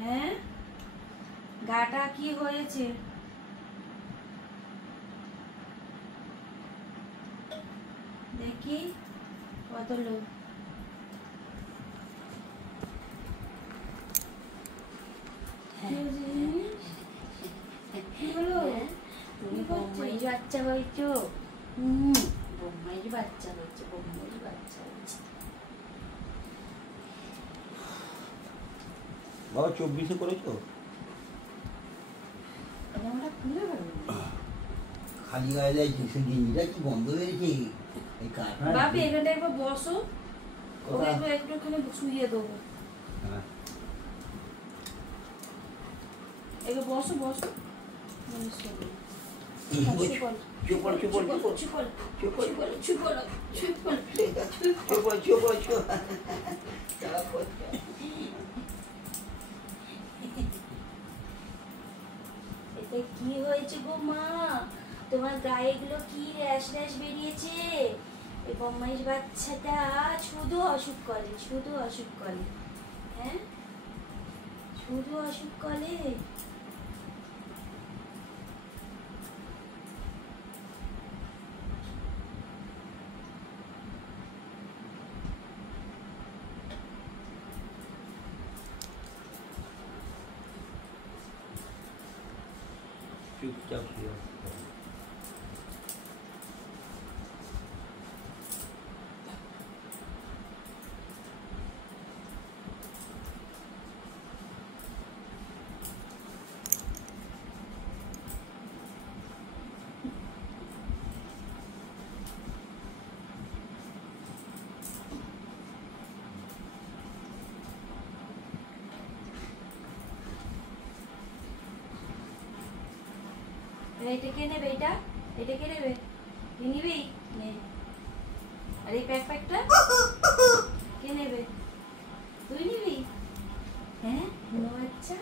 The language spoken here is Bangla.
হ্যাঁ, গাটা কি হয়েছে? দেখি কত লোক। তুমি বোম্বাই বাচ্চা হয়েছো। বোম্বাই বাচ্চা হয়েছে, বোম্বাই বাচ্চা হয়েছে। বাবা 24-এ করেছো? খালি গায়ে লাগছে, গেঞ্জিটা কি বন্ধ হয়েছে? এই কারখানা বাপি এখানটা একবার বসো, ওকে একটুখানি শুইয়ে দেবো। হ্যাঁ, একবার বসো বসো। এতে কি হয়েছে গো মা? তোমার গায়ে গুলো কি র্যাশ র্যাশ বেরিয়েছে? এই বদমাইশ বাচ্চাটা শুধু অসুখ করে, শুধু অসুখ করে। হ্যাঁ, শুধু অসুখ করে। চুপচাপ শুয়ে আছো। এটা কে নেবে? এটা কে নেবে? কে নিবি? নে। আর এই ব্যাকপ্যাকটা কে নেবে? তুই নিবি? হ্যাঁ, বাচ্চা